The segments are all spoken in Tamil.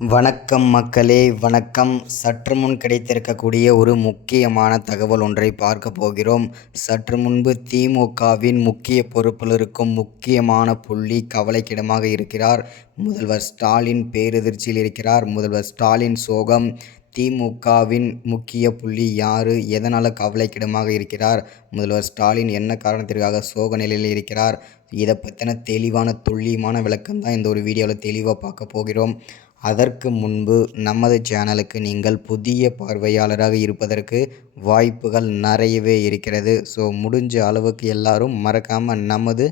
வணக்கம் மக்களே, வணக்கம். சற்று முன் கிடைத்திருக்கக்கூடிய ஒரு முக்கியமான தகவல் ஒன்றை பார்க்க போகிறோம். சற்று முன்பு திமுகவின் முக்கிய பொறுப்பில் இருக்கும் முக்கியமான புள்ளி கவலைக்கிடமாக இருக்கிறார். முதல்வர் ஸ்டாலின் பேரெதிர்ச்சியில் இருக்கிறார். முதல்வர் ஸ்டாலின் சோகம். திமுகவின் முக்கிய புள்ளி யாரு, எதனால் கவலைக்கிடமாக இருக்கிறார், முதல்வர் ஸ்டாலின் என்ன காரணத்திற்காக சோக நிலையில் இருக்கிறார், இதை பற்றின தெளிவான துல்லியமான விளக்கம் தான் இந்த ஒரு வீடியோவில் தெளிவாக பார்க்க போகிறோம். அதற்கு முன்பு நமது சேனலுக்கு நீங்கள் புதிய பார்வையாளராக இருப்பதற்கு வாய்ப்புகள் நிறையவே இருக்கிறது. ஸோ முடிஞ்ச அளவுக்கு எல்லாரும் மறக்காமல் நமது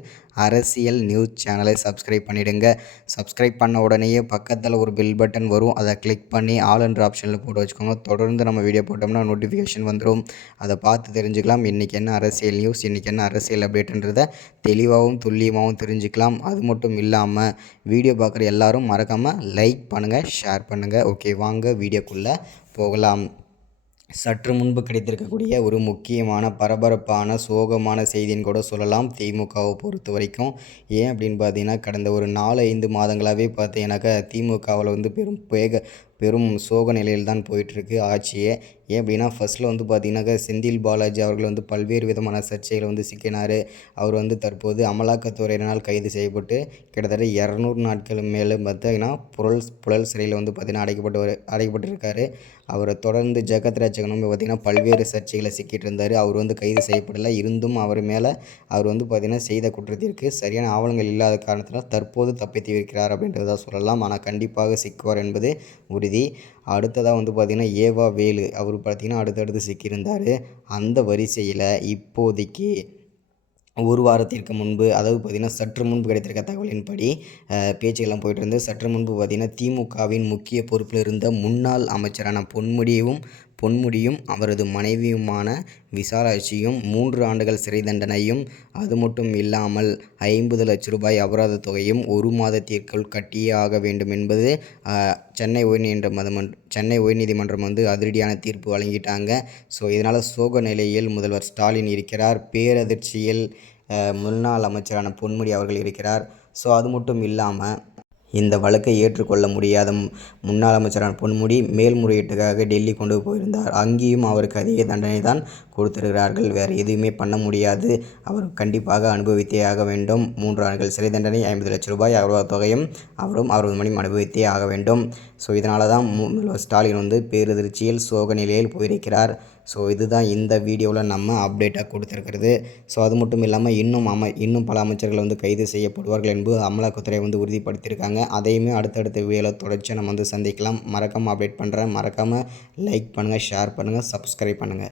அரசியல் நியூஸ் சேனலை சப்ஸ்கிரைப் பண்ணிவிடுங்க. சப்ஸ்கிரைப் பண்ண உடனேயே பக்கத்தில் ஒரு பெல் பட்டன் வரும், அதை கிளிக் பண்ணி ஆல் என்ற ஆப்ஷனில் போட்டு வச்சுக்கோங்க. தொடர்ந்து நம்ம வீடியோ போட்டோம்னா நோட்டிஃபிகேஷன் வந்துடும். அதை பார்த்து தெரிஞ்சுக்கலாம் இன்றைக்கி என்ன அரசியல் நியூஸ், இன்றைக்கி என்ன அரசியல் அப்டேட்டுன்றதை தெளிவாகவும் துல்லியமாகவும் தெரிஞ்சுக்கலாம். அது மட்டும் இல்லாமல் வீடியோ பார்க்குற எல்லாரும் மறக்காமல் லைக் பண்ணுங்கள், ஷேர் பண்ணுங்கள். ஓகே, வாங்க வீடியோக்குள்ளே போகலாம். சற்று முன்பு கிடைத்திருக்கக்கூடிய ஒரு முக்கியமான பரபரப்பான சோகமான செய்தின்னு கூட சொல்லலாம் திமுகவை பொறுத்த வரைக்கும். ஏன் அப்படின்னு பார்த்தீங்கன்னா, கடந்த ஒரு 4-5 மாதங்களாகவே பார்த்தீங்கன்னாக்கா திமுகவில் பெரும் சோக நிலையில் தான் போயிட்டுருக்கு ஆட்சியே. ஏன் அப்படின்னா, ஃபஸ்ட்டில் பார்த்தீங்கன்னாக்கா செந்தில் பாலாஜி அவர்கள் பல்வேறு விதமான சர்ச்சைகளை சிக்கினார். அவர் தற்போது அமலாக்கத்துறையினால் கைது செய்யப்பட்டு கிட்டத்தட்ட 200 நாட்கள் மேலே பார்த்தீங்கன்னா புழல் சிறையில் பார்த்தீங்கன்னா அடைக்கப்பட்டிருக்காரு. அவரை தொடர்ந்து ஜெகத் ரட்சகனும் பார்த்திங்கன்னா பல்வேறு சர்ச்சைகளை சிக்கிட்டு இருந்தார். அவர் கைது செய்யப்படலை. இருந்தும் அவர் மேலே அவர் பார்த்திங்கன்னா செய்த குற்றத்திற்கு சரியான ஆவணங்கள் இல்லாத காரணத்தினால் தற்போது தப்பித்திருக்கிறார் அப்படின்றத சொல்லலாம். ஆனால் கண்டிப்பாக சிக்குவார் என்பது உறுதி. அடுத்ததாக பார்த்திங்கன்னா ஏவா வேலு அவர் பார்த்திங்கன்னா அடுத்தடுத்து சிக்கியிருந்தார். அந்த வரிசையில் இப்போதைக்கு ஒரு வாரத்திற்கு முன்பு, அதாவது பார்த்திங்கன்னா சற்று முன்பு கிடைத்திருக்க தகவலின்படி பேச்சுக்கெல்லாம் போயிட்டு இருந்து சற்று முன்பு பார்த்திங்கன்னா திமுகவின் முக்கிய பொறுப்பில் இருந்த முன்னாள் அமைச்சரான பொன்முடியும் அவரது மனைவியுமான விசாலாட்சியும் 3 ஆண்டுகள் சிறை தண்டனையும், அது மட்டும் இல்லாமல் 50 லட்ச ரூபாய் அபராத தொகையும் 1 மாதத்திற்குள் கட்டியே ஆக வேண்டும் என்பது சென்னை உயர்நீதிமன்றம் அதிரடியான தீர்ப்பு வழங்கிட்டாங்க. ஸோ இதனால் சோக நிலையில் முதல்வர் ஸ்டாலின் இருக்கிறார். பேரதிர்ச்சியில் முன்னாள் அமைச்சரான பொன்முடி அவர்கள் இருக்கிறார். ஸோ அது மட்டும் இல்லாமல் இந்த வழக்கை ஏற்றுக்கொள்ள முடியாத முன்னாள் அமைச்சரான பொன்முடி மேல்முறையீட்டுக்காக டெல்லி கொண்டு போயிருந்தார். அங்கேயும் அவருக்கு அதிக தண்டனை தான் கொடுத்திருக்கிறார்கள். வேறு எதுவுமே பண்ண முடியாது. அவர் கண்டிப்பாக அனுபவித்தே ஆக வேண்டும். 3 ஆண்டுகள் சிறை தண்டனை, 50 லட்ச ரூபாய் அபராத தொகையும் அவரும் அவரது மனைவி அனுபவித்தே ஆக வேண்டும். ஸோ இதனால தான் முதல்வர் ஸ்டாலின் பேரதிர்ச்சியில் சோக நிலையில் போயிருக்கிறார். ஸோ இதுதான் இந்த வீடியோவில் நம்ம அப்டேட்டாக கொடுத்துருக்கிறது. ஸோ அது மட்டும் இல்லாமல் இன்னும் பல அமைச்சர்கள் கைது செய்யப்படுவார்கள் என்பது அமலாக்கத்துறை உறுதிப்படுத்தியிருக்காங்க. அதையுமே அடுத்தடுத்த வீடியோவில் தொடர்ச்சியாக நம்ம சந்திக்கலாம். மறக்காமல் அப்டேட் பண்ணுறேன். மறக்காமல் லைக் பண்ணுங்கள், ஷேர் பண்ணுங்கள், சப்ஸ்கிரைப் பண்ணுங்கள்.